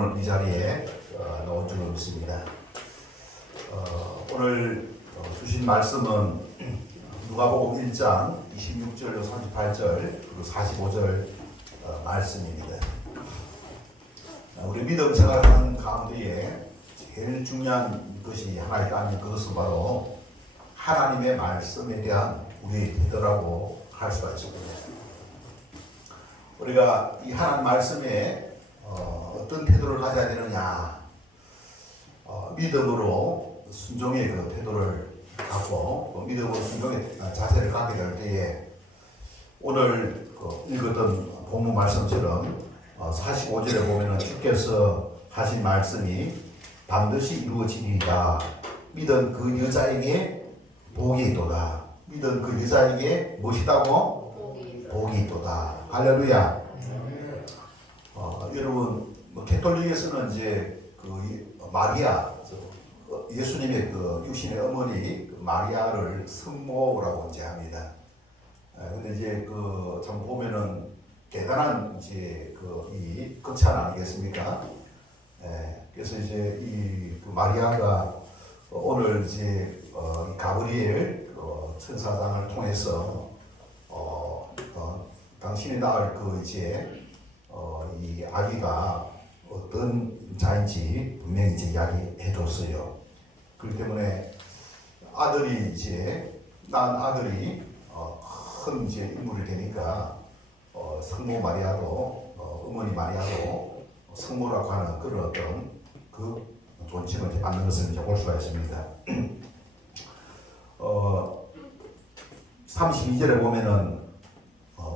오늘 이 자리에 나온 줄로 믿습니다. 오늘 주신 말씀은 누가복음 1장 26절로 38절 그리고 45절 말씀입니다. 우리 믿음 생활하는 가운데에 제일 중요한 것이 하나 있다면 그것은 바로 하나님의 말씀에 대한 우리의 태도라고 할 수가 있습니다. 우리가 이 하나님 말씀에 어떤 태도를 가져야 되느냐, 믿음으로 순종의 그 태도를 갖고 믿음으로 순종의 자세를 갖게 될 때에 오늘 읽었던 본문 말씀처럼 45절에 보면은 주께서 하신 말씀이 반드시 이루어지리이다. 믿은 그 여자에게 복이 있도다. 믿은 그 여자에게 무엇이다고? 복이 있도다. 할렐루야. 여러분, 캐톨릭에서는 이제 마리아, 예수님의 육신의 어머니 마리아를 성모라고 이제 합니다. 근데 이제 참 보면은 대단한 이제 이 극찬 아니겠습니까? 그래서 이제 이 마리아가 오늘 이제 이 가브리엘 천사장을 통해서 당신이 낳을 이제 이 아기가 어떤 자인지 분명히 이제 이야기해 줬어요. 그렇기 때문에 아들이 이제 낳은 아들이 큰 이제 인물이 되니까 성모 마리아도 어머니 마리아도 성모라고 하는 그런 어떤 그 존칭을 이제 받는 것을 이제 볼 수가 있습니다. 32절에 보면은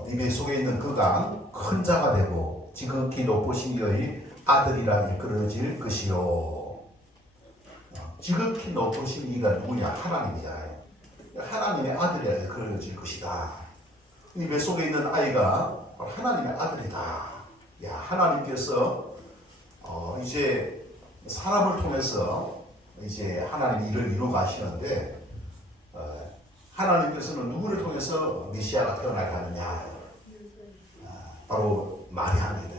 입에 속에 있는 그가 큰 자가 되고 지극히 높으신 이의 아들이라 일컬어질 것이요. 지극히 높으신 이가 누구냐? 하나님이잖아요. 하나님의 아들이라 일컬어질 것이다. 입에 속에 있는 아이가 하나님의 아들이다. 야, 하나님께서 이제 사람을 통해서 이제 하나님 일을 이루어 가시는데 하나님께서는 누구를 통해서 메시아가 태어나게 하느냐? 바로 마리아입니다.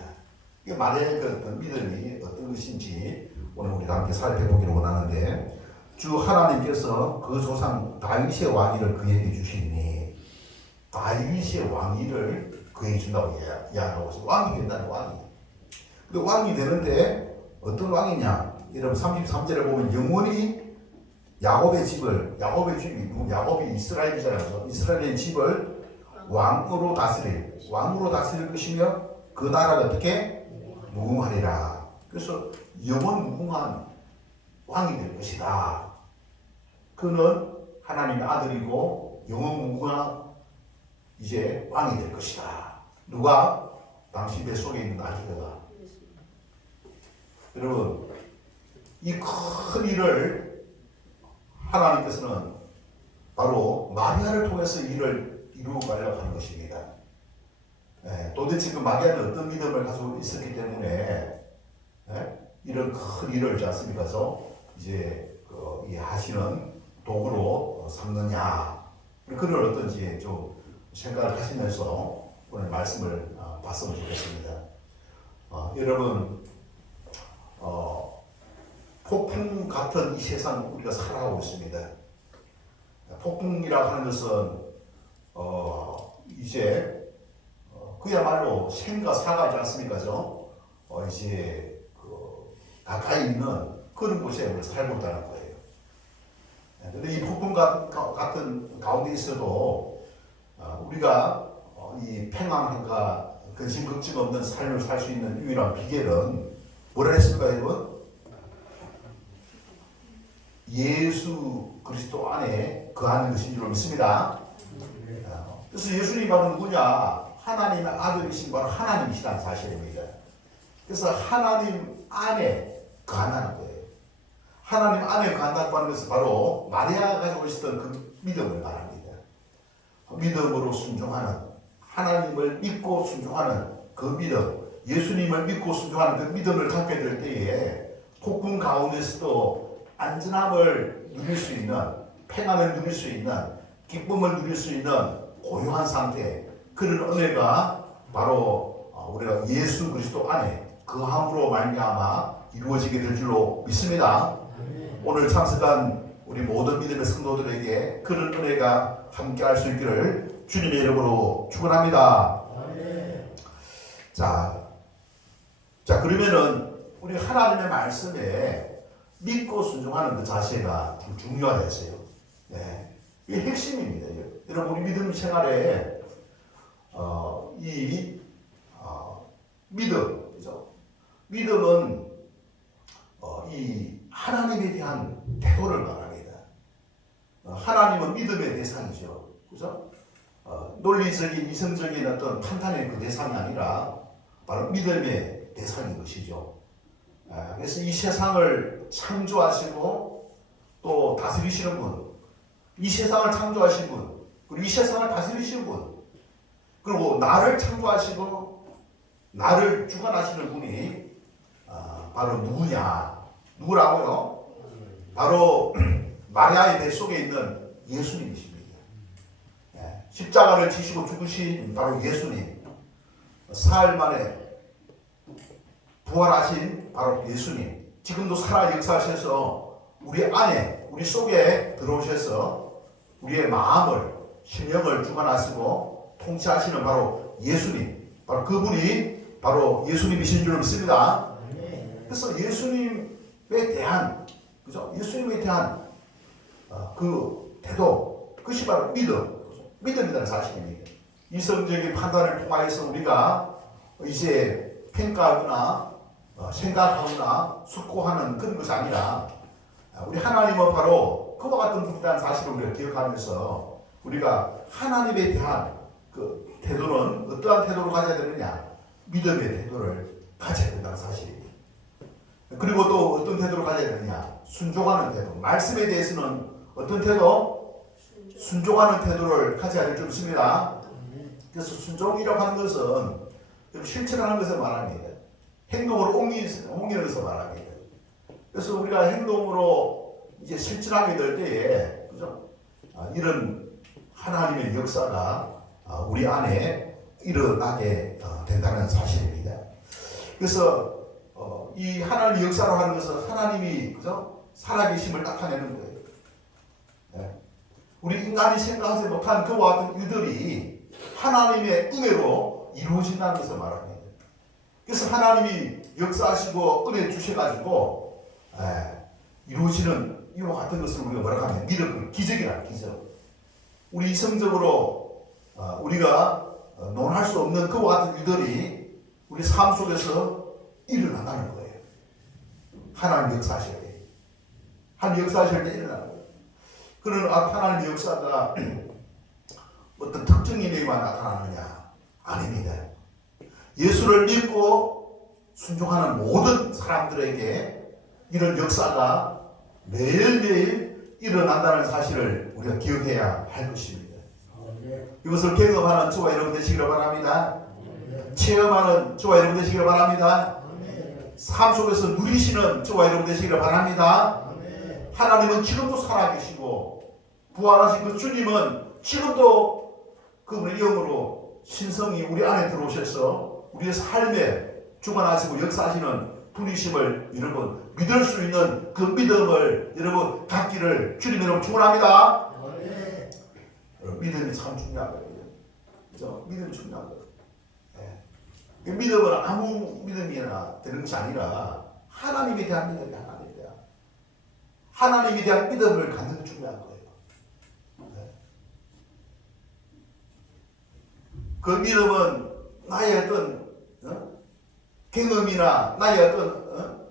이 마리아의 그 믿음이 어떤 것인지 오늘 우리가 함께 살펴보기를 원하는데, 주 하나님께서 그 조상 다윗의 왕위를 그에게 주시니, 다윗의 왕위를 그에게 준다고 이야기하고 있어요. 왕이 된다는 왕이. 근데 왕이 되는데 어떤 왕이냐? 여러분 33절에 보면 영원히 야곱의 집을, 야곱이 이스라엘이잖아요. 이스라엘의 집을 왕으로 다스릴 것이며 그 나라가 어떻게? 무궁하리라. 그래서 영원 무궁한 왕이 될 것이다. 그는 하나님의 아들이고 영원 무궁한 이제 왕이 될 것이다. 누가? 당신 뱃속에 있는 아기가. 여러분, 이 큰 일을 하나님께서는 바로 마리아를 통해서 일을 이루어 가려고 하는 것입니다. 도대체 그 마리아는 어떤 믿음을 가지고 있었기 때문에 이런 큰 일을 하지 않습니까? 이제 이 하시는 도구로 삼느냐, 그런 어떤지 좀 생각을 하시면서 오늘 말씀을 봤으면 좋겠습니다. 여러분, 폭풍 같은 이 세상 우리가 살아가고 있습니다. 폭풍이라고 하는 것은 이제 그야말로 생과 사가지 않습니까? 이제 가까이 있는 그런 곳에 우리가 살고 있다는 거예요. 그런데 이 폭풍 같은 가운데 있어도 우리가 이 평안함과 근심 걱정 없는 삶을 살 수 있는 유일한 비결은 뭐라 했을까요, 여러분? 예수 그리스도 안에 거하는 것인 줄 믿습니다. 그래서 예수님이 바로 누구냐? 하나님의 아들이신 바로 하나님이시다는 사실입니다. 그래서 하나님 안에 거한다는 거예요. 하나님 안에 거한다고 하는 것은 바로 마리아가 가지고 있었던 그 믿음을 말합니다. 믿음으로 순종하는, 하나님을 믿고 순종하는 그 믿음, 예수님을 믿고 순종하는 그 믿음을 갖게 될 때에 폭풍 가운데서도 안전함을 누릴 수 있는, 평안을 누릴 수 있는, 기쁨을 누릴 수 있는 고요한 상태, 그런 은혜가 바로 우리가 예수 그리스도 안에 그 함으로 말미암아 이루어지게 될 줄로 믿습니다. 오늘 참석한 우리 모든 믿음의 성도들에게 그런 은혜가 함께할 수 있기를 주님의 이름으로 축원합니다. 자, 그러면은 우리 하나님의 말씀에 믿고 순종하는 그 자세가 좀 중요하겠어요. 네, 이게 핵심입니다. 여러분, 우리 믿음 생활에 믿음, 그죠? 믿음은 이 하나님에 대한 태도를 말합니다. 하나님은 믿음의 대상이죠, 그죠? 논리적인 이성적인 어떤 판단의 그 대상이 아니라 바로 믿음의 대상인 것이죠. 그래서 이 세상을 창조하시고 또 다스리시는 분, 이 세상을 창조하신 분, 그리고 이 세상을 다스리시는 분, 그리고 나를 창조하시고 나를 주관하시는 분이 바로 누구냐? 누구라고요? 바로 마리아의 뱃속에 있는 예수님이십니다. 십자가를 지시고 죽으신 바로 예수님, 사흘 만에 부활하신 바로 예수님, 지금도 살아 역사하셔서 우리 안에, 우리 속에 들어오셔서 우리의 마음을, 심령을 주관하시고 통치하시는 바로 예수님, 바로 그분이 바로 예수님이신 줄 믿습니다. 그래서 예수님에 대한, 그죠? 예수님에 대한 그 태도, 그것이 바로 믿음이라는 사실입니다. 이성적인 판단을 통하여서 우리가 이제 평가하거나 생각하거나 숙고하는 그런 것이 아니라 우리 하나님은 바로 그와 같은 분이라는 사실을 우리가 기억하면서 우리가 하나님에 대한 그 태도는 어떠한 태도를 가져야 되느냐? 믿음의 태도를 가져야 된다는 사실입니다. 그리고 또 어떤 태도를 가져야 되느냐? 순종하는 태도. 말씀에 대해서는 어떤 태도? 순종하는 태도를 가져야 될 줄 믿습니다. 그래서 순종이라고 하는 것은 실천하는 것을 말합니다. 행동으로 옮기는 것을 말합니다. 그래서 우리가 행동으로 이제 실천하게 될 때에, 그죠? 이런 하나님의 역사가 우리 안에 일어나게 된다는 사실입니다. 그래서 이 하나님의 역사로 하는 것은 하나님이, 그죠? 살아계심을 나타내는 거예요. 네. 우리 인간이 생각하지 못한 그와 같은 일들이 하나님의 은혜로 이루어진다는 것을 말합니다. 그래서 하나님이 역사하시고 은혜 주셔가지고 이루어지는 이와 같은 것을 우리가 뭐라고 하면 미러클, 기적이라, 기적. 우리 이성적으로 우리가 논할 수 없는 그와 같은 일들이 우리 삶 속에서 일어난다는 거예요. 하나님 역사하실 때. 하나님 역사하실 때 일어나는 거예요. 그런 하나님의 역사가 어떤 특정인에게만 나타나느냐? 아닙니다. 예수를 믿고 순종하는 모든 사람들에게 이런 역사가 매일매일 일어난다는 사실을 우리가 기억해야 할 것입니다. 이것을 경험하는 저와 여러분 되시기를 바랍니다. 체험하는 저와 여러분 되시기를 바랍니다. 삶 속에서 누리시는 저와 여러분 되시기를 바랍니다. 하나님은 지금도 살아계시고 부활하신 그 주님은 지금도 그분의 영으로 신성이 우리 안에 들어오셔서 우리의 삶에 주관하시고 역사하시는 분이심을 여러분 믿을 수 있는 그 믿음을 여러분 갖기를 주님 여러분 축원합니다. 믿음이 참 중요한 거예요. 그죠? 믿음이 중요한 거예요. 믿음은 아무 믿음이나 되는 것이 아니라 하나님에 대한 믿음이 하나님에 대한 믿음을 갖는 게 중요한 거예요. 그 믿음은 나의 어떤 경험이나 나의 어떤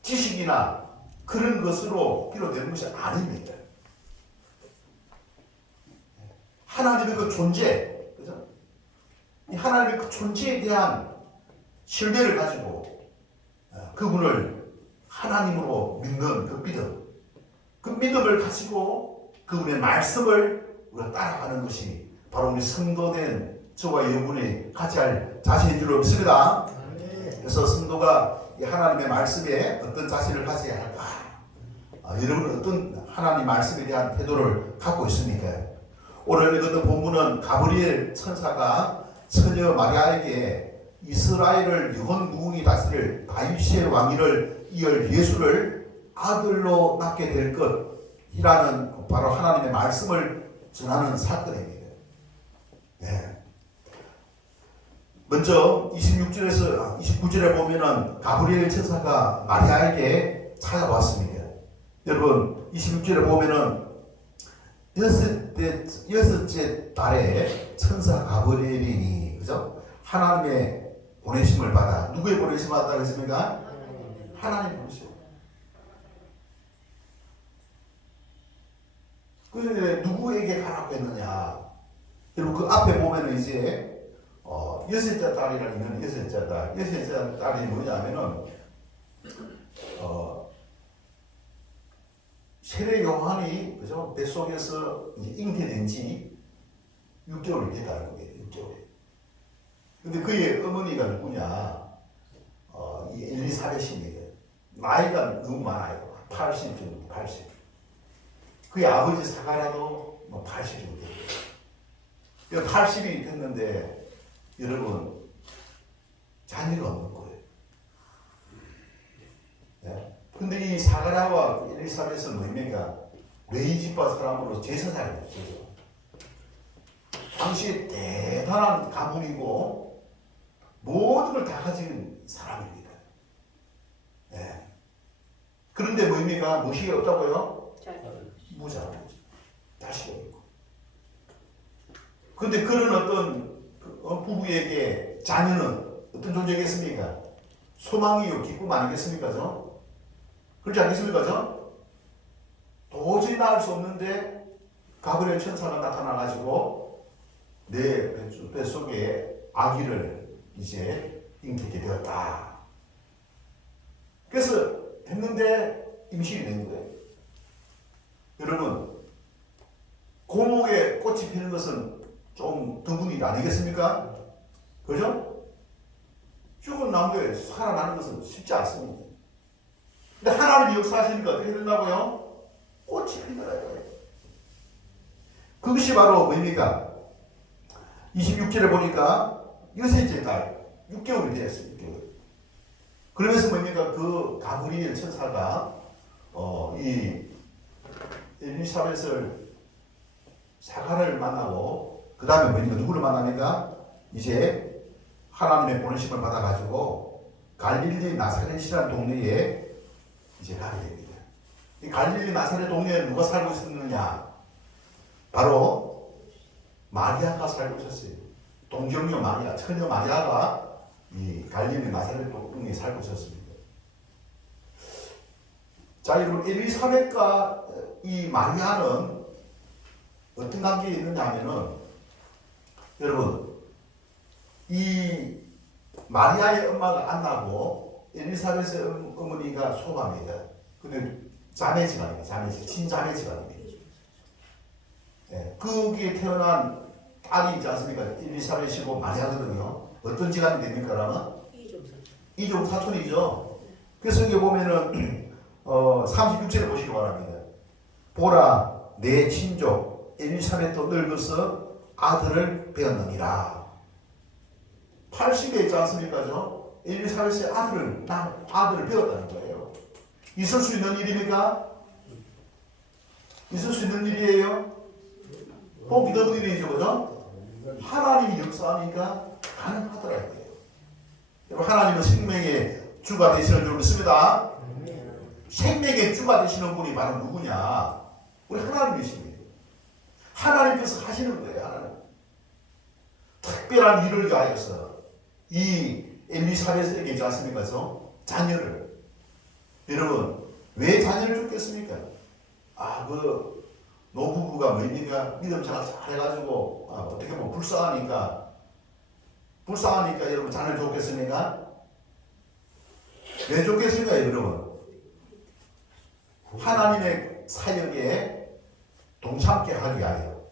지식이나 그런 것으로 비롯되는 것이 아닙니다. 하나님의 그 존재, 그죠? 이 하나님의 그 존재에 대한 신뢰를 가지고 그분을 하나님으로 믿는 그 믿음, 그 믿음을 가지고 그분의 말씀을 우리가 따라가는 것이 바로 우리 성도된 저와 여러분이 같이 할 자신인 줄로 믿습니다. 그래서 성도가 하나님의 말씀에 어떤 자신을 가져야 할까? 여러분은 어떤 하나님 말씀에 대한 태도를 갖고 있습니까? 오늘 읽었던 본문은 가브리엘 천사가 처녀 마리아에게 이스라엘을 영원 무궁히 다스릴 다윗의 왕위를 이을 예수를 아들로 낳게 될 것이라는 바로 하나님의 말씀을 전하는 사건입니다. 네. 먼저 29절에 보면은 가브리엘 천사가 마리아에게 찾아왔습니다. 여러분 26절에 보면은 여섯째 달에 천사 가브리엘이 그죠? 하나님의 보내심을 받아. 누구의 보내심을 받았다고 했습니까? 하나님 보내심. 그런데 누구에게 가라고 했느냐? 여러분 그 앞에 보면은 이제 여섯째 딸이라는 있는 여섯째 딸. 여섯째 딸이 뭐냐면은 세례 요한이 그죠? 뱃속에서 잉태된 지 6개월이 됐다는 거예요. 6개월. 근데 그의 어머니가 누구냐? 이 엘리사벳입니다. 나이가 너무 많아요. 80 정도, 80. 그의 아버지 사가라도 80 정도 돼요. 80이 됐는데 여러분 자녀가 없는 거예요. 네. 근데 이 사가라와 엘리사벳은 뭡니까? 레위 지파 사람으로 제사장이었죠. 당시 대단한 가문이고 모든 걸 다 가진 사람입니다. 네. 그런데 뭡니까? 무엇이 없다고요? 무자. 자식이 없고. 그런데 그런 어떤 부부에게 자녀는 어떤 존재겠습니까? 소망이요, 기쁨 아니겠습니까? 그렇지 않겠습니까? 도저히 나을 수 없는데 가브리엘 천사가 나타나가지고 내 뱃속에 아기를 이제 잉태게 되었다. 그래서 했는데 임신이 된 거예요. 여러분 고목에 꽃이 피는 것은 좀 드문 일 아니겠습니까? 그죠? 죽은 나무에 살아나는 것은 쉽지 않습니다. 근데 하나님이 역사하시니까 어떻게 된다고요? 꽃이 피더라고요. 그것이 바로 뭡니까? 26절에 보니까 여섯째 달 6개월이 되었어요. 6개월. 그러면서 뭡니까? 그 가브리엘 천사가 이 엘리사벳을 사가를 만나고 그 다음에 뭡니까? 누구를 만나니까 이제 하나님의 보내심을 받아가지고 갈릴리 나사렛이라는 동네에 이제 가게 됩니다. 이 갈릴리 나사렛 동네에 누가 살고 있었느냐? 바로 마리아가 살고 있었어요. 동정녀 마리아, 처녀 마리아가 이 갈릴리 나사렛 동네에 살고 있었습니다. 자, 여러분 엘리사벳과 이 마리아는 어떤 관계에 있느냐 하면은 여러분 이 마리아의 엄마가 안나고 엘리사벳의 어머니가 소가입니다. 근데 자매지간입니다. 친자매지간입니다. 네, 거기에 태어난 딸이 있지 않습니까? 엘리사벳이고 마리아거든요. 어떤 지간이 됩니까? 그러면? 이종 사촌이죠. 그래서 여기 보면은 36절에 보시기 바랍니다. 보라 내 친족 엘리사벳도 늙어서 아들을 배었느니라. 80에 있지 않습니까? 엘리사벳의 아들을 배웠다는 거예요. 있을 수 있는 일입니까? 있을 수 있는 일이에요? 꼭 믿어도 일이죠, 그죠? 하나님이 역사하니까 가능하더라고요. 여러분, 하나님은 생명의 주가 되시는 줄 믿습니다. 생명의 주가 되시는 분이 바로 누구냐? 우리 하나님이십니다. 하나님께서 하시는 거예요, 하나님. 특별한 일을 위하여서 이 엘리사벳에게 있지 않습니까? 자녀를. 여러분, 왜 자녀를 줬겠습니까? 그 노부부가 뭡니까? 믿음 잘해가지고 어떻게 보면 불쌍하니까 여러분 자녀를 줬겠습니까? 왜 줬겠습니까, 여러분? 하나님의 사역에 동참케 하기 위하여,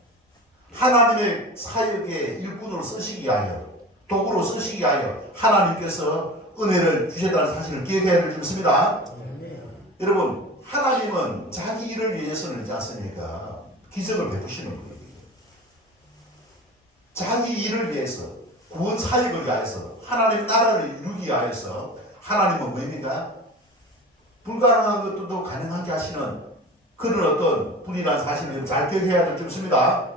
하나님의 사역의 일꾼으로 쓰시기 위하여, 도구로 쓰시기 위하여 하나님께서 은혜를 주셨다는 사실을 기억해야 될 줄 믿습니다. 여러분, 하나님은 자기 일을 위해서는 있지 않습니까? 기적을 베푸시는 분입니다. 자기 일을 위해서. 구원 사역을 위하여서 하나님 나라를 이루기 위하여서 하나님은 뭐입니까? 불가능한 것도 가능하게 하시는 그런 어떤 분이라는 사실을 잘 기억해야 될 점입니다.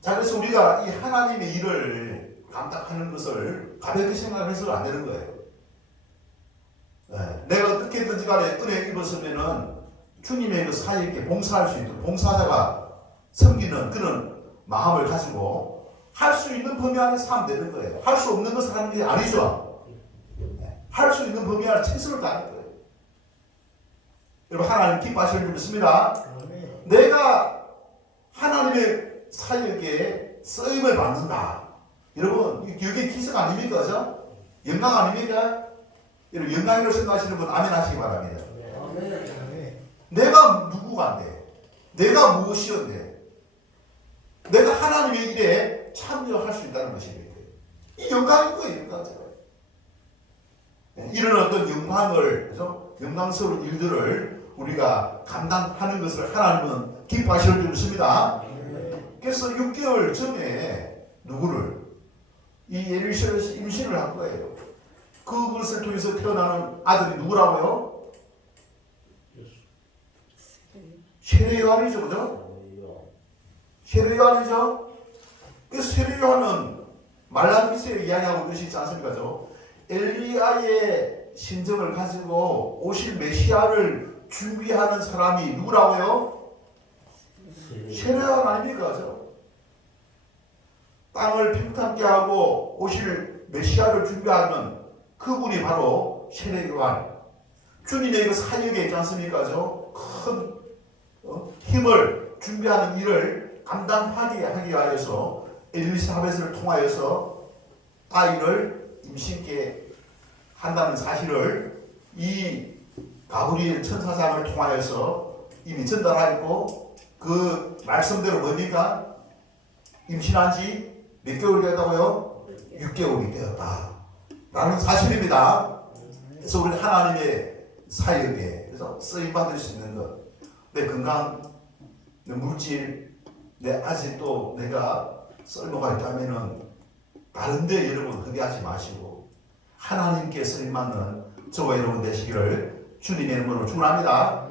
자, 그래서 우리가 이 하나님의 일을 감당하는 것을 가볍게 생각해서는 안 되는 거예요. 네. 내가 어떻게든지 간에 은혜 입었으면은 주님의 그 사역에 봉사할 수 있도록 봉사자가 섬기는 그런 마음을 가지고 할 수 있는 범위 안에서 하면 되는 거예요. 할 수 없는 것을 하는 게 아니죠. 네. 할 수 있는 범위 안에 최선을 다하는 거예요. 여러분, 하나님 기뻐하시는 줄 믿습니다. 내가 하나님의 사역에 쓰임을 받는다. 여러분, 이게 기적 아닙니까? 그죠? 영광 아닙니까? 여러분, 영광이라고 생각하시는 분 아멘 하시기 바랍니다. 내가 누구간데? 내가 무엇이었는데? 내가 하나님의 일에 참여할 수 있다는 것입니다. 이 영광인 거예요, 영광이잖아요. 이런 어떤 영광을, 그래서 영광스러운 일들을 우리가 감당하는 것을 하나님은 기뻐하실 줄 믿습니다. 그래서 6개월 전에 누구를? 이 엘리사벳이 임신을 한 거예요. 그것을 통해서 태어나는 아들이 누구라고요? 세례요한이죠, 그죠? 세례요한이죠? 그래서 세례요한은 말라기스에 이야기하고 계시지 않습니까? 엘리야의 심정을 가지고 오실 메시아를 준비하는 사람이 누구라고요? 세례요한 아닙니까? 땅을 평탄케 하고 오실 메시아를 준비하는 그분이 바로 세례요한. 주님의 그 사역에 있지 않습니까? 큰 힘을 준비하는 일을 감당하게 하기 위하여서 엘리사벳을 통하여서 아이를 임신케 한다는 사실을 이 가브리엘 천사장을 통하여서 이미 전달하였고, 그 말씀대로 뭡니까? 임신한 지 몇 개월 되었다고요? 6개월이 되었다 라는 사실입니다. 그래서 우리 하나님의 사역에 그래서 쓰임받을 수 있는 것, 내 건강, 내 물질, 내 아직도 내가 썰모가 있다면은 다른데 여러분 흡의하지 마시고 하나님께 쓰임받는 저와 여러분 되시기를 주님의 이름으로 축원합니다.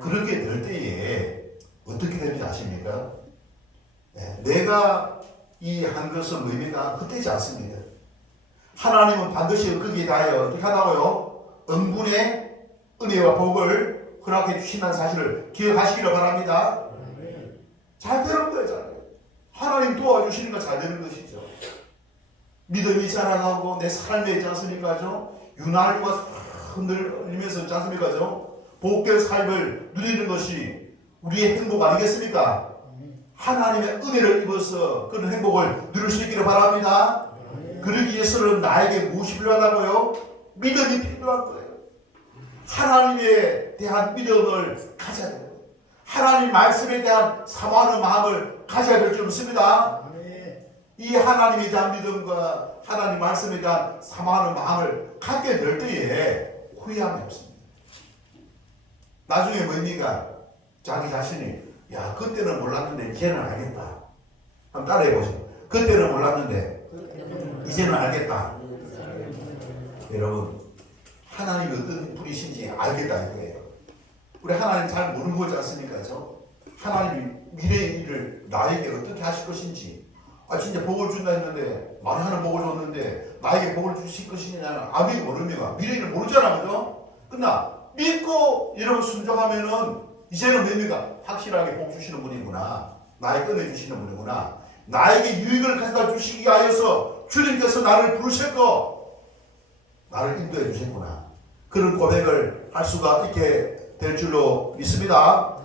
그렇게 될 때에 어떻게 되는지 아십니까? 네, 내가 이 한 것은 의미가 헛되지 않습니다. 하나님은 반드시 거기에 대하여 어떻게 하다고요? 응분의 은혜와 복을 허락해 주신다는 사실을 기억하시기를 바랍니다. 잘 되는 거예요, 잘 돼요. 하나님 도와주시는 건 잘 되는 것이죠. 믿음이 자라나고 내 삶에 있지 않습니까? 유난과 흔들리면서 있지 않습니까? 복될 삶을 누리는 것이 우리의 행복 아니겠습니까? 하나님의 은혜를 입어서 그런 행복을 누릴 수 있기를 바랍니다. 그러기 위해서는 나에게 무엇이 필요하다고요? 믿음이 필요한 거예요. 하나님에 대한 믿음을 가져야 돼요. 하나님 말씀에 대한 사모하는 마음을 가져야 될 줄 믿습니다. 이 하나님에 대한 믿음과 하나님 말씀에 대한 사모하는 마음을 갖게 될 때에 후회함이 없습니다. 나중에 뭡니까? 자기 자신이 야, 그때는 몰랐는데 이제는 알겠다. 한번 따라해 보세요. 그때는 몰랐는데 이제는 알겠다. 여러분, 하나님이 어떤 분이신지 알겠다 이거예요. 우리 하나님 잘 모르는 거지 않습니까? 하나님이 미래의 일을 나에게 어떻게 하실 것인지, 진짜 복을 준다 했는데 많이 하는 복을 줬는데 나에게 복을 주실 것이냐는 아무리 모릅니다. 미래를 모르잖아, 그죠? 그러나 믿고 여러분 순종하면은 이제는 뭡니까? 확실하게 복 주시는 분이구나. 나에게 꺼내주시는 분이구나. 나에게 유익을 가져다 주시기 위하여서 주님께서 나를 부르셨고 나를 인도해 주셨구나. 그런 고백을 할 수가 있게 될 줄로 믿습니다.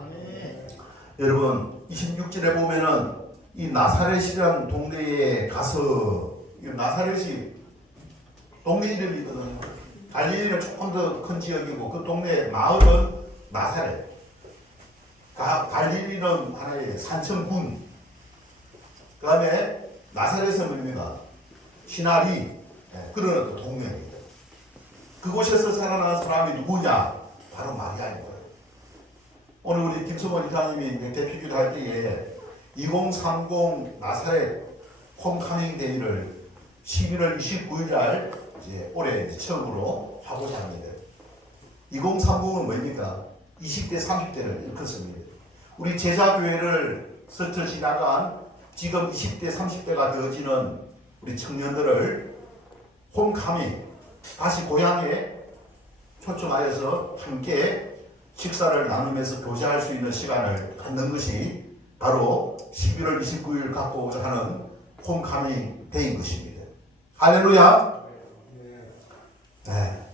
여러분 26절에 보면은 이 나사렛이라는 동네에 가서, 이 나사렛이 동네 이름이거든요. 갈릴리는 조금 더 큰 지역이고 그 동네 마을은 나사렛. 갈릴리는 하나의 산천군. 그 다음에 나사렛은 뭡니까? 시나리. 그런 어떤 동네입니다. 그곳에서 살아난 사람이 누구냐? 바로 마리아인 거예요. 오늘 우리 김성원 이사님이 대표기도 할 때에 2030 나사렛 홈카밍 데이를 11월 29일 날 이제 올해 이제 처음으로 하고자 합니다. 2030은 뭡니까? 20대, 30대를 일컫습니다. 우리 제자교회를 스쳐 지나간 지금 20대, 30대가 되어지는 우리 청년들을 홈카밍, 다시 고향에 초청하여서 함께 식사를 나누면서 교제할 수 있는 시간을 갖는 것이 바로 11월 29일 갖고자 하는 홈카밍 데이인 것입니다. 할렐루야! 네.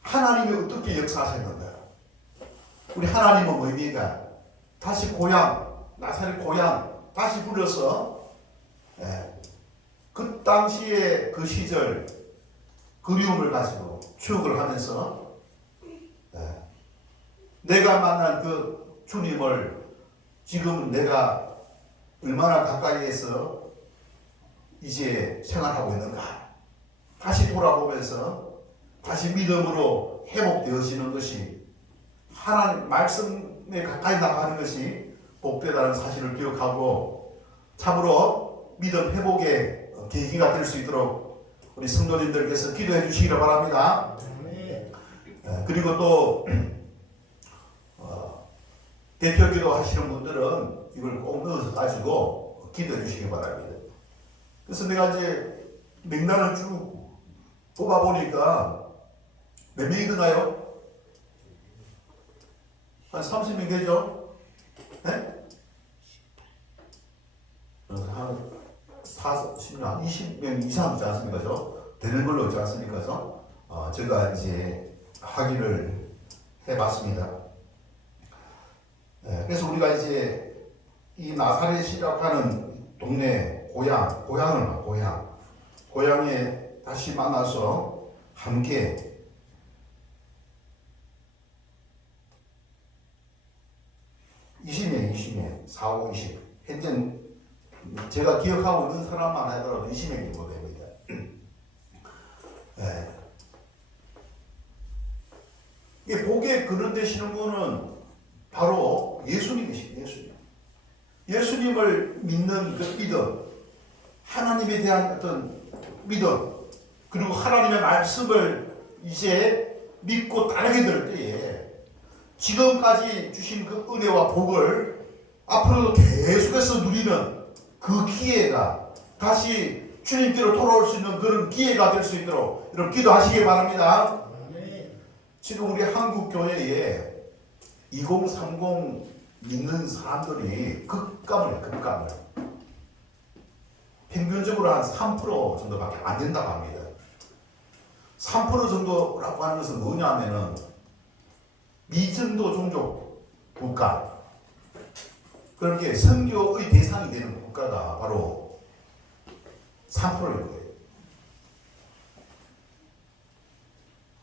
하나님이 어떻게 역사하셨는가? 우리 하나님은 뭡니까? 다시 고향, 나사렛 고향 다시 불러서 그 당시에 그 시절 그리움을 가지고 추억을 하면서 내가 만난 그 주님을 지금 내가 얼마나 가까이에서 이제 생활하고 있는가 다시 돌아보면서 다시 믿음으로 회복되어지는 것이 하나님 말씀에 가까이 나가는 것이 복되다는 사실을 기억하고 참으로 믿음 회복의 계기가 될 수 있도록 우리 성도님들께서 기도해 주시기를 바랍니다. 그리고 또 대표 기도 하시는 분들은 이걸 꼭 넣어서 가지고 기도해 주시기 바랍니다. 그래서 내가 이제 명단을 쭉 뽑아보니까 몇 명이 드나요? 한 30명 되죠? 네? 한 40명, 20명 이상 되지 않습니까? 되는 걸로 되지 않습니까? 제가 이제 확인을 해봤습니다. 그래서 우리가 이제 이 나사렛이라고 하는 동네, 고향에 다시 만나서 함께 20명, 4, 5, 20. 현재 제가 기억하고 있는 사람만 하더라도 20명 정도 됩니다. 이게 복에 거론되시는 분은 바로 예수님이십니다. 예수님을 믿는 그 믿음, 하나님에 대한 어떤 믿음, 그리고 하나님의 말씀을 이제 믿고 따르게 될 때에 지금까지 주신 그 은혜와 복을 앞으로도 계속해서 누리는 그 기회가 다시 주님께로 돌아올 수 있는 그런 기회가 될 수 있도록 여러분 기도하시기 바랍니다. 지금 우리 한국 교회에 2030 믿는 사람들이 급감을 평균적으로 한 3% 정도밖에 안 된다고 합니다. 3% 정도라고 하는 것은 뭐냐면은 미전도 종족 국가, 그렇게 선교의 대상이 되는 국가가 바로 3%인 거예요.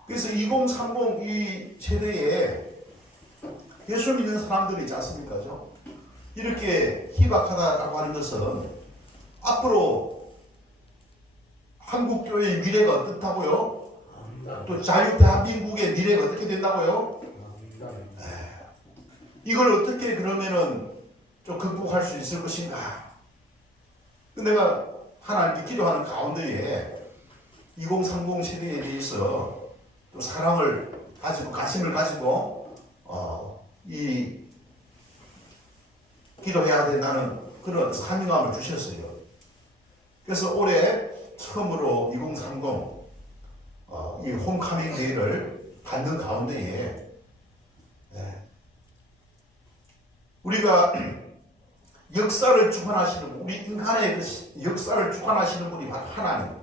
그래서 2030 이 세대에 예수 믿는 사람들이 있지 않습니까? 이렇게 희박하다라고 하는 것은 앞으로 한국교회의 미래가 어떻다고요? 또 자유대한민국의 미래가 어떻게 된다고요? 이걸 어떻게 그러면은 좀 극복할 수 있을 것인가? 내가 하나님께 기도하는 가운데에 2030 세대에 대해서 또 사랑을 가지고 관심을 가지고 이 기도해야 된다는 그런 사명감을 주셨어요. 그래서 올해 처음으로 2030 이 홈카밍 데이를 갖는 가운데에 우리가 역사를 주관하시는, 우리 인간의 그 역사를 주관하시는 분이 바로 하나님.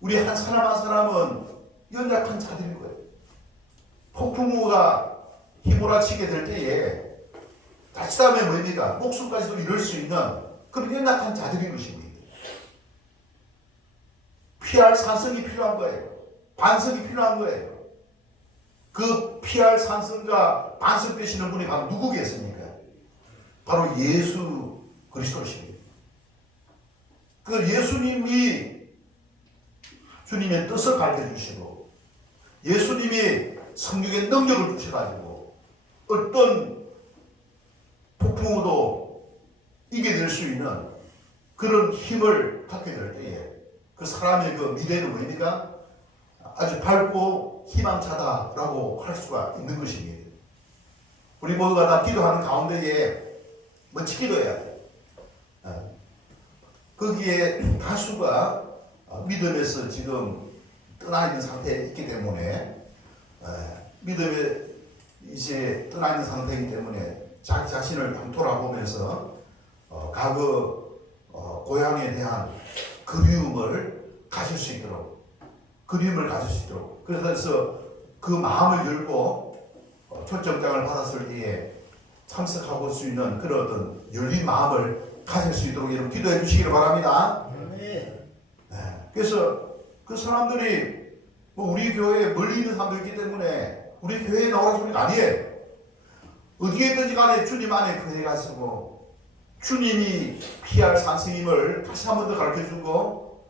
우리 한 사람 한 사람은 연약한 자들인 거예요. 폭풍우가 휘몰아치게 될 때에 자칫하면 뭡니까? 목숨까지도 잃을 수 있는 그런 연약한 자들인 것입니다. 피할 산성이 필요한 거예요. 반석이 필요한 거예요. 그 피할 산성과 반석 되시는 분이 바로 누구겠습니까? 바로 예수 그리스도십니다. 그 예수님이 주님의 뜻을 가르쳐주시고 예수님이 성령의 능력을 주셔가지고 어떤 폭풍우도 이겨낼 수 있는 그런 힘을 갖게 될 때에 그 사람의 그 미래는 뭡니까? 아주 밝고 희망차다라고 할 수가 있는 것입니다. 우리 모두가 다 기도하는 가운데에 멋지 기도해야 돼요. 거기에 다수가 믿음에서 지금 떠나 있는 상태에 있기 때문에 믿음에 이제 떠나 있는 상태이기 때문에 자기 자신을 돌아보면서 과거 고향에 대한 그리움을 가질 수 있도록 그래서 그 마음을 열고 초청장을 받았을 때에 참석하고 수 있는 그런 어떤 열린 마음을 가질 수 있도록 여러분 기도해 주시기를 바랍니다. 그래서 그 사람들이 우리 교회에 멀리 있는 사람도 있기 때문에 우리 교회에 나오라는 소리가 아니에요. 어디에 있든지 간에 주님 안에 거해가지고 주님이 피할 산성임을 다시 한 번 더 가르쳐주고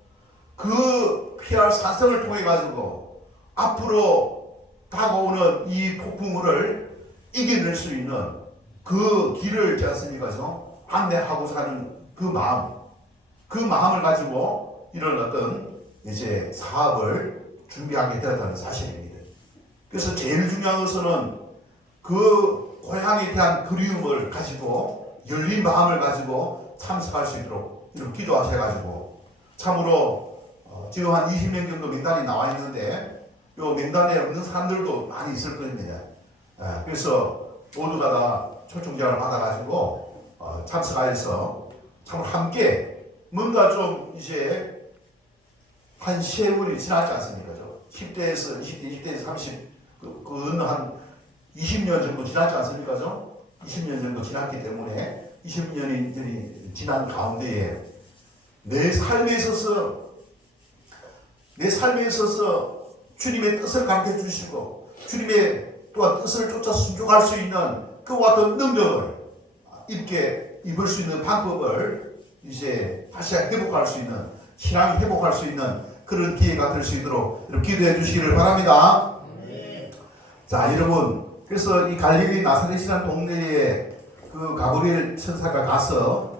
그 피할 산성을 통해 가지고 앞으로 다가오는 이 폭풍우를 이겨낼 수 있는 그 길을 있지 않습니까? 안내하고자 하는 그 마음을 가지고 이런 어떤 이제 사업을 준비하게 되었다는 사실입니다. 그래서 제일 중요한 것은 그 고향에 대한 그리움을 가지고 열린 마음을 가지고 참석할 수 있도록 이렇게 기도하셔가지고 참으로 지금 한 20명 정도 명단이 나와 있는데 이 명단에 없는 사람들도 많이 있을 겁니다. 그래서 모두가 다 초청장을 받아가지고 참석하여서 참 함께 뭔가 좀 이제 한 세월이 지났지 않습니까? 10대에서 20대, 20대에서 30, 한 20년 정도 지났지 않습니까? 20년 정도 지났기 때문에 20년이 지난 가운데에 내 삶에 있어서 주님의 뜻을 가르쳐 주시고 주님의 또한 뜻을 쫓아 순종할 수 있는 그와 같은 능력을 입을 수 있는 방법을 이제 다시 회복할 수 있는 신앙이 회복할 수 있는 그런 기회가 될 수 있도록 기도해 주시기를 바랍니다. 자, 여러분, 그래서 이 갈릴리 나사렛이라는 동네에 그 가브리엘 천사가 가서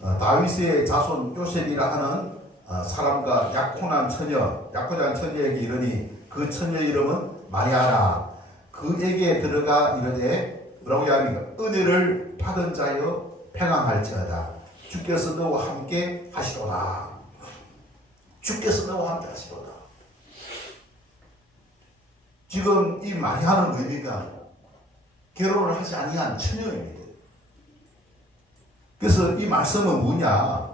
다윗의 자손 요셉이라 하는 사람과 약혼한 처녀에게 이르니 그 처녀 이름은 마리아라. 그에게 들어가 이르되 뭐라고 이야기합니까? 은혜를 받은 자여 평안할지어다. 주께서 너와 함께 하시도다. 주께서 너와 함께 하시도다. 지금 이 마리아는 뭡니까? 결혼을 하지 아니한 처녀입니다. 그래서 이 말씀은 뭐냐?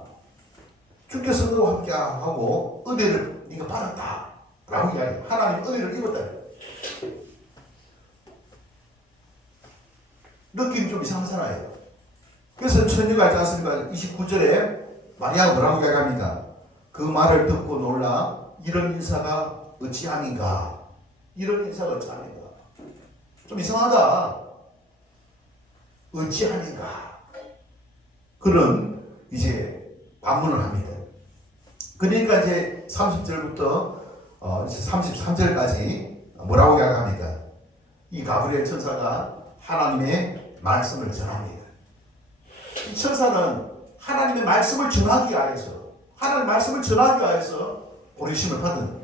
주께서 너와 함께 하고 은혜를 네가 받았다 라고 이야기해요. 하나님 은혜를 입었다. 느낌이 좀 이상하잖아요. 그래서 처녀가 있지 않습니까? 29절에 마리아가 뭐라고 이야기합니까? 그 말을 듣고 놀라 이런 인사가 어찌함인가? 이런 인사가 어찌함인가? 좀 이상하다. 어찌함인가? 그런 이제 반문을 합니다. 그러니까 이제 30절부터 33절까지 뭐라고 이야기합니까? 이 가브리엘 천사가 하나님의 말씀을 전합니다. 이 천사는 하나님의 말씀을 전하기 위해서 보내심을 받은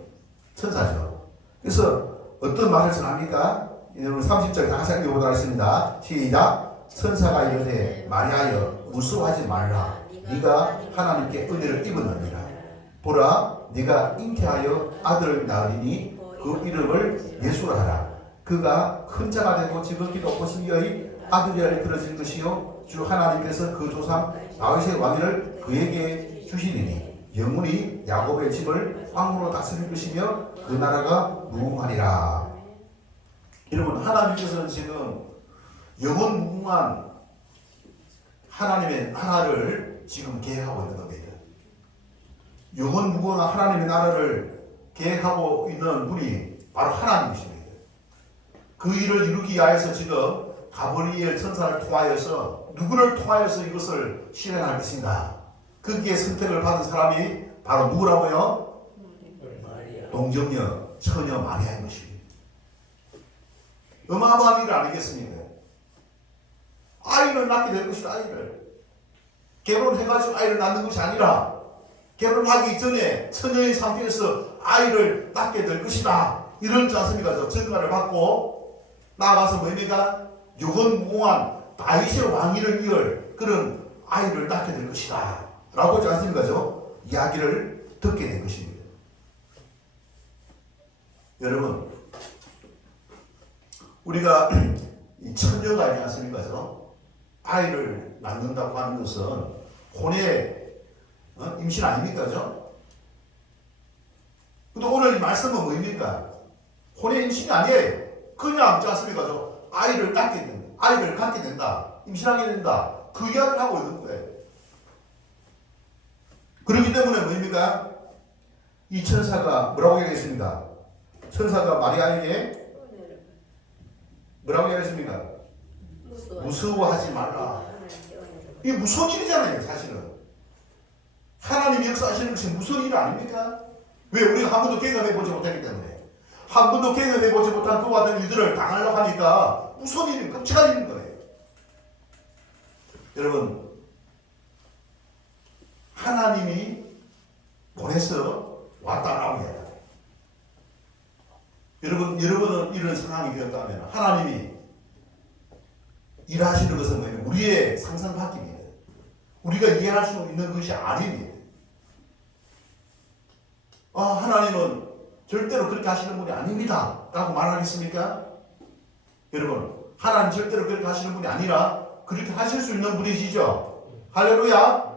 천사죠. 그래서 어떤 말을 전합니까? 여러분 30절 다시 한번 읽어보도록 하겠습니다. 시작. 천사가 이르되 마리아여 무서워하지 말라. 네가 하나님께 은혜를 입었느니라. 보라 네가 잉태하여 아들을 낳으리니 그 이름을 예수라 하라. 그가 큰 자가 되고 지극히 높으신 이의 아들이라 들어질 것이요 주 하나님께서 그 조상 다윗의 왕위를 그에게 주시리니 영원히 야곱의 집을 왕으로 다스릴 것이며 그 나라가 무궁하리라. 여러분 하나님께서는 지금 영원 무궁한 하나님의 나라를 지금 계획하고 있는 겁니다. 영원 무궁한 하나님의 나라를 계획하고 있는 분이 바로 하나님이십니다. 그 일을 이루기 위하여서 지금 가브리엘 천사를 통하여서 누구를 통하여서 이것을 실행할 것인가? 거기에 선택을 받은 사람이 바로 누구라고요? 동정녀 처녀 마리아인 것입니다. 어마어마한 일 아니겠습니까? 아이를 낳게 될 것이다. 아이를. 결혼해가지고 아이를 낳는 것이 아니라 결혼하기 전에 처녀의 상태에서 아이를 낳게 될 것이다. 이런 자습니까? 전가를 받고 나아가서 뭡니까? 유건무공한 다윗의 왕위를 이을 그런 아이를 낳게 될 것이다. 라고 하지 않습니까? 이야기를 듣게 된 것입니다. 여러분, 우리가 이 처녀가 아니지 않습니까? 아이를 낳는다고 하는 것은 혼의 임신 아닙니까? 근데 오늘 이 말씀은 뭡니까? 혼의 임신이 아니에요. 그냥 있지 않습니까? 아이를 낳게 된다. 아이를 갖게 된다. 임신하게 된다. 그 이야기를 하고 있는 거예요. 그렇기 때문에 뭡니까? 이 천사가 뭐라고 얘기했습니다. 천사가 마리아에게 뭐라고 얘기했습니까? 무서워하지 말라. 이게 무서운 일이잖아요, 사실은. 하나님이 역사하시는 것이 무서운 일 아닙니까? 왜? 우리가 한 번도 경험해보지 못했기 때문에. 한 번도 경험해보지 못한 그와 같은 일들을 당하려고 하니까 무서운 일이 끔찍한 일인 거예요. 여러분, 하나님이 보내서 왔다라고 해야 돼요. 여러분은 이런 상황이 되었다면 하나님이 일하시는 것은 뭐예요? 우리의 상상 밖입니다. 우리가 이해할 수 있는 것이 아닙니다. 하나님은 절대로 그렇게 하시는 분이 아닙니다. 라고 말하겠습니까? 여러분, 하나님 절대로 그렇게 하시는 분이 아니라 그렇게 하실 수 있는 분이시죠. 할렐루야.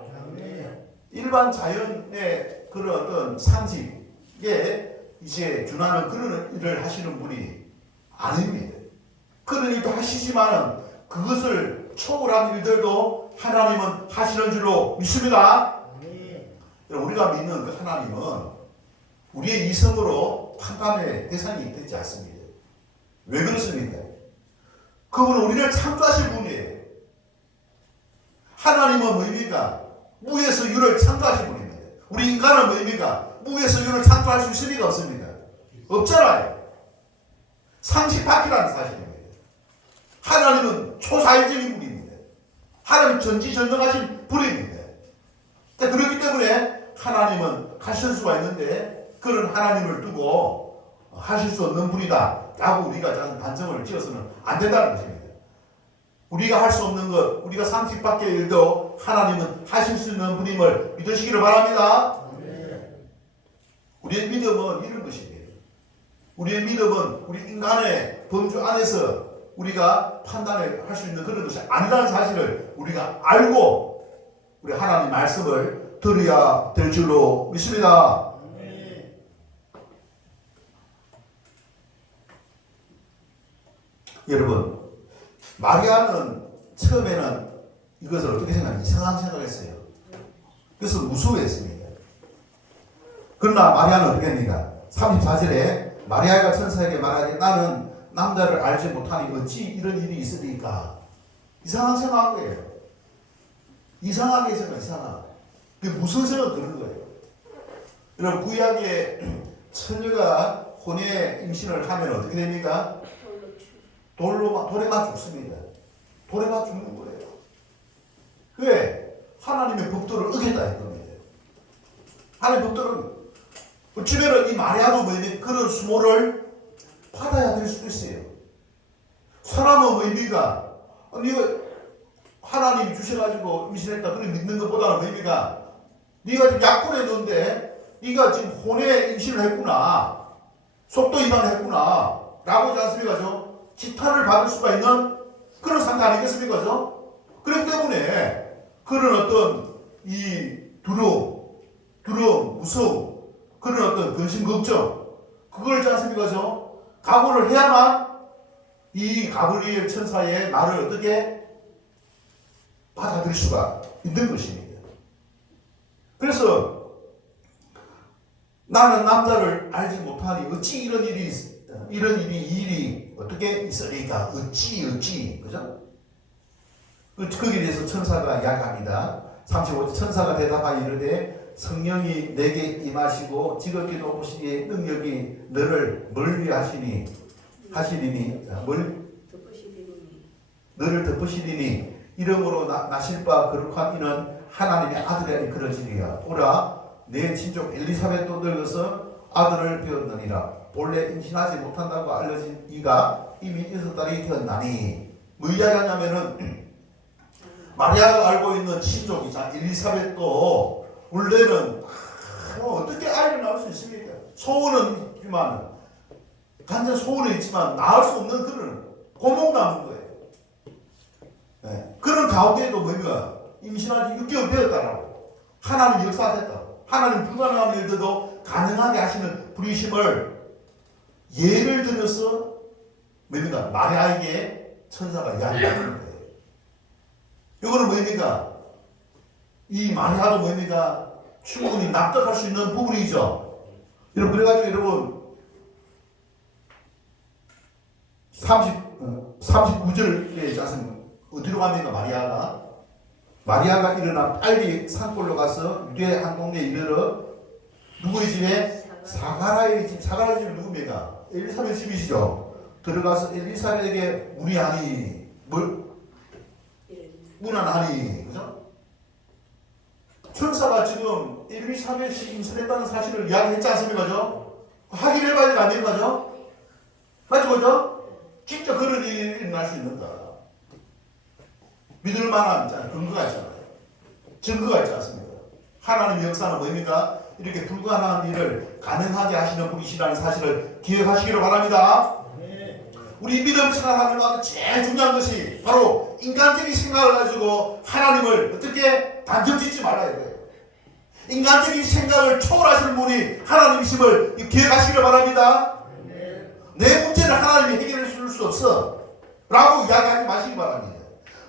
일반 자연의 그런 어떤 상식에 이제 준하는 그런 일을 하시는 분이 아닙니다. 그런 일도 하시지만 그것을 초월한 일들도 하나님은 하시는 줄로 믿습니다. 우리가 믿는 그 하나님은 우리의 이성으로 판단의 대상이 되지 않습니다. 왜 그렇습니까? 그분은 우리를 창조하신 분이에요. 하나님은 뭡니까? 무에서 유를 창조하신 분입니다. 우리 인간은 뭡니까? 무에서 유를 창조할 수 있을 리가 없습니다. 없잖아요. 상식 밖이라는 사실입니다. 하나님은 초자연적인 분입니다. 하나님 전지전능하신 분입니다. 그렇기 때문에 하나님은 하실 수가 있는데 그런 하나님을 두고 하실 수 없는 분이다 라고 우리가 단정을 지어서는 안 된다는 것입니다. 우리가 할 수 없는 것, 우리가 상식 밖의 일도 하나님은 하실 수 있는 분임을 믿으시기를 바랍니다. 우리의 믿음은 이런 것입니다. 우리의 믿음은 우리 인간의 범주 안에서 우리가 판단을 할 수 있는 그런 것이 아니라는 사실을 우리가 알고 우리 하나님 말씀을 들어야 될 줄로 믿습니다. 여러분, 마리아는 처음에는 이것을 어떻게 생각하냐? 이상한 생각을 했어요. 그래서 무서워했습니다. 그러나 마리아는 어떻게 합니까? 34절에 마리아가 천사에게 말하되 나는 남자를 알지 못하니 어찌 이런 일이 있으리까? 이상한 생각한 거예요. 이상하게 생각, 이상한. 그게 무슨 생각 드는 거예요? 여러분, 구약에 처녀가 혼의 임신을 하면 어떻게 됩니까? 돌에만 죽습니다. 돌에만 죽는 거예요. 왜? 하나님의 법도를 어겼다 이겁니다. 하나님의 법도를 어쩌면 이 마리아도 그런 수모를 받아야 될 수도 있어요. 사람은 뭡니까? 네가 하나님이 주셔가지고 임신했다 그렇게 믿는 것보다는 뭡니까? 네가 지금 약혼했는데 네가 지금 혼의 임신을 했구나. 속도 위반했구나. 라고 하지 않습니까? 지탄을 받을 수가 있는 그런 상태 아니겠습니까? 그렇기 때문에 그런 어떤 이 두려움, 무서움, 그런 어떤 근심, 걱정, 그걸 있지 않습니까? 각오를 해야만 이 가브리엘 천사의 말을 어떻게 받아들일 수가 있는 것입니다. 그래서 나는 남자를 알지 못하니 어찌 이 일이 어떻게 있으리까? 어찌, 그죠? 거기에 대해서 천사가 이야기합니다. 35절 천사가 대답하여 이르되 성령이 내게 임하시고 지극히 높으시기에 능력이 너를 멀리 하시리니 너를 덮으시리니 이러므로 나실 바 거룩한 이는 하나님의 아들이 그러지리야. 보라, 내 친족 엘리사벳도 늙어서 아들을 배웠느니라. 본래 임신하지 못한다고 알려진 이가 이미 6달이 되었나니. 뭐 이야기하냐면은 마리아가 알고 있는 친족이자 엘리사벳도 원래는 어떻게 아이를 낳을 수 있습니까? 소원은 있지만 간절 소원은 있지만 낳을 수 없는 그런 고목 남은 거예요. 네. 그런 가운데도 뭡니까? 임신한 지 6개월 되었다라고. 하나님 역사했다고. 하나님 불가능한 일들도 가능하게 하시는 부리심을 예를 들어서 뭡니까? 마리아에게 천사가 이야기하는 거예요. 이거는 뭡니까? 이 마리아도 뭡니까? 충분히 납득할 수 있는 부분이죠. 여러분, 그래가지고 여러분 39절에 자세히 어디로 갑니까? 마리아가 일어나 빨리 산골로 가서 유대 한 동네에 이르러 누구의 집에? 사가라의 집. 사가라의 집은 누굽니까? 엘리사벳 집이시죠. 들어가서 엘리사벳에게 문의하니 문안하니, 그죠? 천사가 지금 엘리사벳이 임신했다는 사실을 이야기했지 않습니까? 그죠? 확인해봐야 될 거 아니에요? 그죠? 맞죠? 그죠? 진짜 그런 일이 일어날 수 있는가? 믿을 만한 근거가 있잖아요. 증거가 있지 않습니까? 하나님의 역사는 뭡니까? 이렇게 불가능한 일을 가능하게 하시는 분이시라는 사실을 기억하시기를 바랍니다. 우리 믿음 생활하는 제일 중요한 것이 바로 인간적인 생각을 가지고 하나님을 어떻게 단정짓지 말아야 돼요. 인간적인 생각을 초월하시는 분이 하나님이심을 기억하시기를 바랍니다. 내 문제를 하나님이 해결해 줄 수 없어 라고 이야기하지 마시기 바랍니다.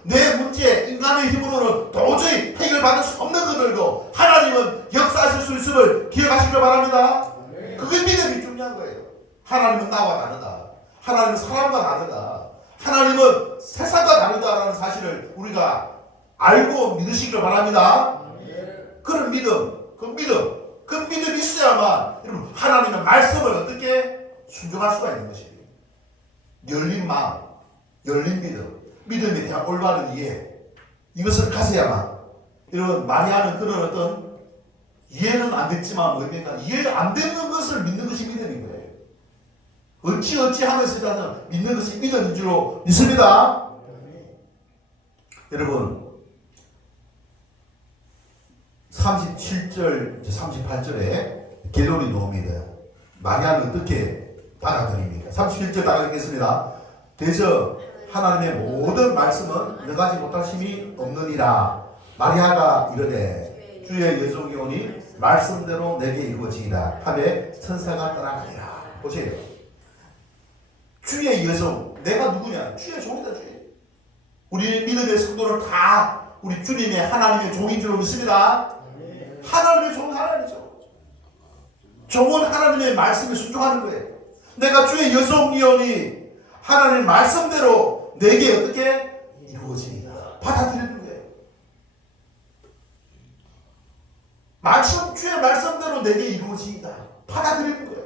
내 문제, 인간의 힘으로는 도저히 해결받을 수 없는 것들도 하나님은 역사하실 수 있음을 기억하시길 바랍니다. 그게 믿음이 중요한 거예요. 하나님은 나와 다르다. 하나님은 사람과 다르다. 하나님은 세상과 다르다라는 사실을 우리가 알고 믿으시길 바랍니다. 그런 믿음, 그 믿음이 있어야만 여러분 하나님의 말씀을 어떻게 순종할 수가 있는 것이에요. 열린 마음, 열린 믿음에 대한 올바른 이해, 이것을 가져야만. 여러분, 마리아는 그런 어떤 이해는 안 됐지만 뭡니까? 이해가 안 되는 것을 믿는 것이 믿음인 거예요. 어찌 하면서 믿는 것이 믿음인 줄로 믿습니다. 여러분, 37절, 38절에 결론이 나옵니다. 마리아는 어떻게 받아들입니까? 37절 따라하겠습니다. 대저 하나님의 모든 말씀은 너가지 못하심이 없느니라. 마리아가 이르되 주의 여종이 오니 말씀대로 내게 이루어지리라 하되 천사가 떠나가니라. 보세요. 주의 여종, 내가 누구냐? 주의 종이다. 주의. 우리 믿음의 성도는 다 우리 주님의 하나님의 종인 줄 믿습니다. 하나님의 종은 하나님이죠. 종은 하나님의 말씀에 순종하는 거예요. 내가 주의 여종이오니 하나님 말씀대로 내게 어떻게 이루어지리라. 받아들이는 거예요. 주의 말씀대로 내게 이루어지리라. 받아들이는 거예요.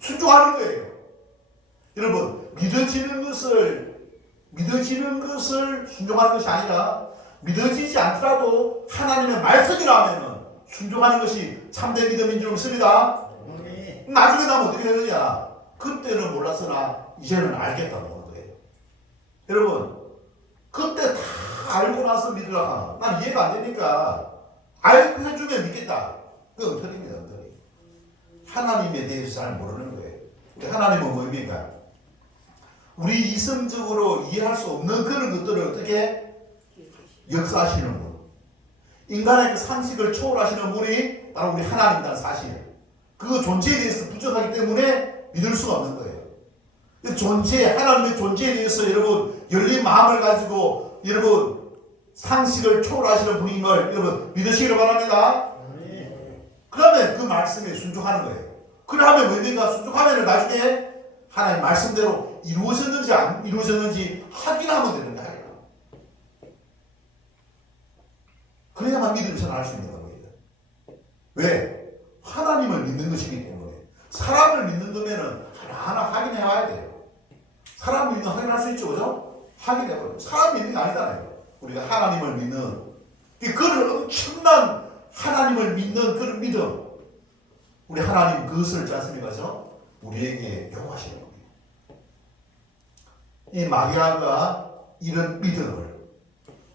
순종하는 거예요. 여러분, 믿어지는 것을 순종하는 것이 아니라 믿어지지 않더라도 하나님의 말씀이라면 순종하는 것이 참된 믿음인 줄 믿습니다. 나중에 나면 어떻게 되느냐? 그때는 몰랐으나 이제는 알겠다는 거예요. 여러분, 그때 다 알고 나서 믿으라. 난 이해가 안 되니까 알고 해주면 믿겠다. 그건 엉터리입니다. 엉터리. 하나님에 대해서 잘 모르는 거예요. 하나님은 뭡니까? 우리 이성적으로 이해할 수 없는 그런 것들을 어떻게 역사하시는 분. 인간의 그 상식을 초월하시는 분이 바로 우리 하나님이라는 사실. 그 존재에 대해서 부정하기 때문에 믿을 수가 없는 거예요. 하나님의 존재에 대해서 여러분 열린 마음을 가지고 여러분 상식을 초월하시는 분인 걸 여러분 믿으시기를 바랍니다. 그러면 그 말씀에 순종하는 거예요. 그러면 뭡니까? 순종하면 나중에 하나님 말씀대로 이루어졌는지 안 이루어졌는지 확인하면 되는 거예요. 그래야만 믿음을 전할 수 있는 겁니다. 왜? 하나님을 믿는 것이기 때문에. 사람을 믿는 거면은 하나하나 확인해 와야 돼요. 사람 믿는 확인할 수 있죠, 그죠? 확인해 봐요. 사람 믿는 게 아니잖아요. 우리가 하나님을 믿는 그런 엄청난 하나님을 믿는 그런 믿음. 우리 하나님 그것을 있지 않습니까? 우리에게 요구하시는 겁니다. 이 마리아가 이런 믿음을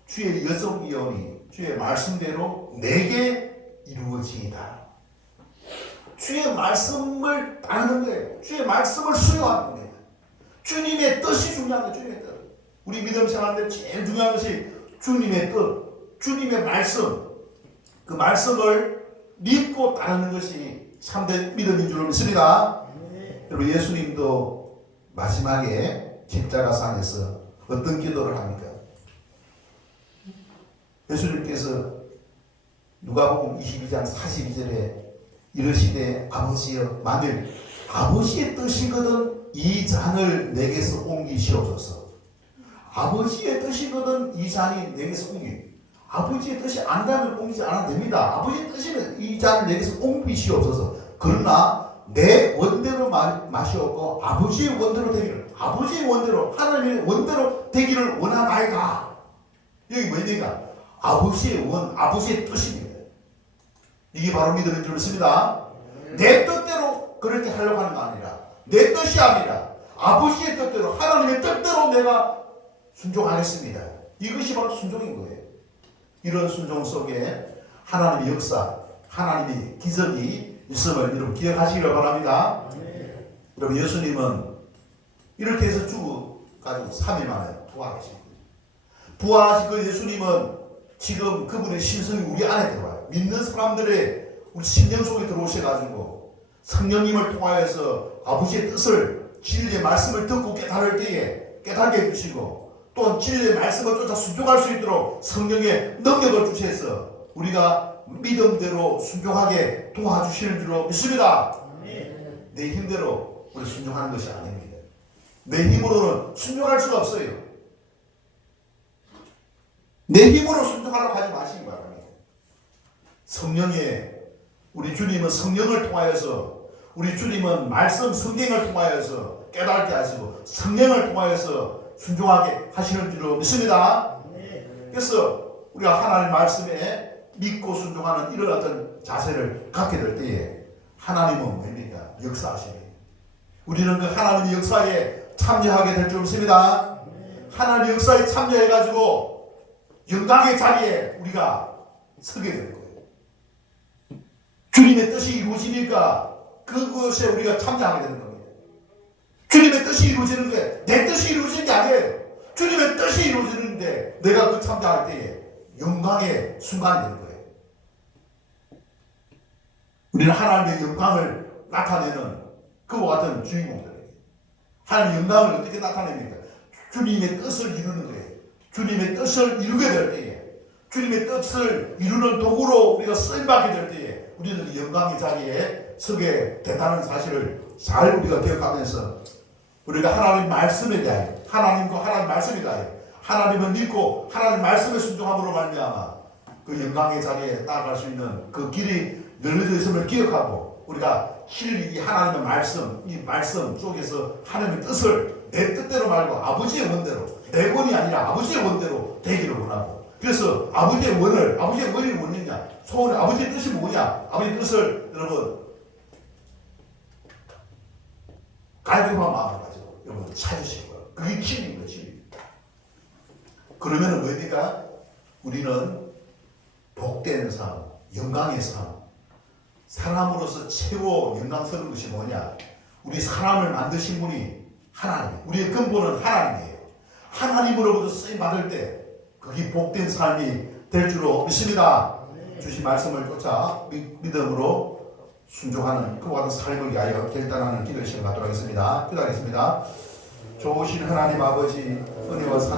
주의 여성이오니 주의 말씀대로 내게 이루어지이다. 주의 말씀을 따르는 거예요. 주의 말씀을 수용하는 거예요. 주님의 뜻이 중요한 거예요. 주님의 뜻. 우리 믿음 생활할 때 제일 중요한 것이 주님의 뜻, 주님의 말씀. 그 말씀을 믿고 따르는 것이 참된 믿음인 줄 믿습니다. 여러분, 예수님도 마지막에 십자가상에서 어떤 기도를 합니까? 예수님께서 누가복음 22장 42절에 이르시되 아버지여 만일 아버지의 뜻이거든 이 잔을 내게서 옮기시옵소서. 아버지의 뜻이거든 이 잔이 내게서 아버지의 뜻이 아니라면 옮기지 않아도 됩니다. 아버지의 뜻이면 이 잔을 내게서 옮기시옵소서. 그러나 내 원대로 마시옵고 아버지의 원대로 되기를, 아버지의 원대로, 하나님의 원대로 되기를 원하나이다. 여기 뭐입니까? 아버지의 원, 아버지의 뜻입니다. 이게 바로 믿음인 줄 믿습니다. 내 뜻대로 그렇게 하려고 하는 거 아니라, 내 뜻이 아니라 아버지의 뜻대로, 하나님의 뜻대로 내가 순종하겠습니다. 이것이 바로 순종인 거예요. 이런 순종 속에 하나님의 역사, 하나님의 기적이 있음을 여러분 기억하시기를 바랍니다. 여러분, 예수님은 이렇게 해서 죽어가지고 3일 만에 부활하십니다. 부활하신 그 예수님은 지금 그분의 신성이 우리 안에 들어와요. 믿는 사람들의 우리 심령 속에 들어오셔가지고 성령님을 통하여서 아버지의 뜻을, 진리의 말씀을 듣고 깨달을 때에 깨닫게 해주시고, 또한 진리의 말씀을 쫓아 순종할 수 있도록 성령의 능력을 주셔서 우리가 믿음대로 순종하게 도와주시는 줄로 믿습니다. 내 힘대로 우리 순종하는 것이 아닙니다. 내 힘으로는 순종할 수가 없어요. 내 힘으로 순종하려고 하지 마시기 바랍니다. 성령의, 우리 주님은 성령을 통하여서, 우리 주님은 말씀 성경을 통하여서 깨닫게 하시고 성령을 통하여서 순종하게 하시는 줄로 믿습니다. 그래서 우리가 하나님 말씀에 믿고 순종하는 이런 어떤 자세를 갖게 될 때에 하나님은 뭡니까? 역사하십니다. 우리는 그 하나님의 역사에 참여하게 될 줄 믿습니다. 하나님의 역사에 참여해가지고 영광의 자리에 우리가 서게 될 거예요. 주님의 뜻이 이루어지니까 그것에 우리가 참여하게 되는 겁니다. 주님의 뜻이 이루어지는 게 내 뜻이 이루어지는 게 아니에요. 주님의 뜻이 이루어지는데 내가 그 참여할 때에 영광의 순간이 되는 거예요. 우리는 하나님의 영광을 나타내는 그와 같은 주인공들이에요. 하나님의 영광을 어떻게 나타냅니까? 주님의 뜻을 이루는 거예요. 주님의 뜻을 이루게 될 때에, 주님의 뜻을 이루는 도구로 우리가 쓰임받게 될 때에 우리는 영광의 자리에 서게 된다는 사실을 잘 우리가 기억하면서 우리가 하나님 말씀에 대하여, 하나님과 하나님 말씀에 대하여 하나님을 믿고 하나님 말씀에 순종함으로 말미암아 그 영광의 자리에 따라갈 수 있는 그 길이 열려져 있음을 기억하고, 우리가 이 하나님의 말씀, 이 말씀 속에서 하나님의 뜻을 내 뜻대로 말고 아버지의 원대로, 내 원이 아니라 아버지의 원대로 되기를 원하고, 그래서 아버지의 원이 뭐냐? 소원이 아버지의 뜻이 뭐냐? 아버지의 뜻을 여러분 깔끔한 마음을 가지고 여러분 찾으시고요. 그게 진리인 거지. 그러면은 뭡니까? 우리는 복된 삶, 영광의 삶, 사람으로서 최고 영광스러운 것이 뭐냐? 우리 사람을 만드신 분이 하나님, 우리의 근본은 하나님이에요. 하나님으로부터 쓰임 받을 때 그게 복된 삶이 될 줄로 믿습니다. 주신 말씀을 쫓아 믿음으로 순종하는 그와 같은 삶을 위하여 결단하는 기도의 시간 갖도록 하겠습니다. 기도하겠습니다. 좋으신 하나님 아버지, 은혜와 사랑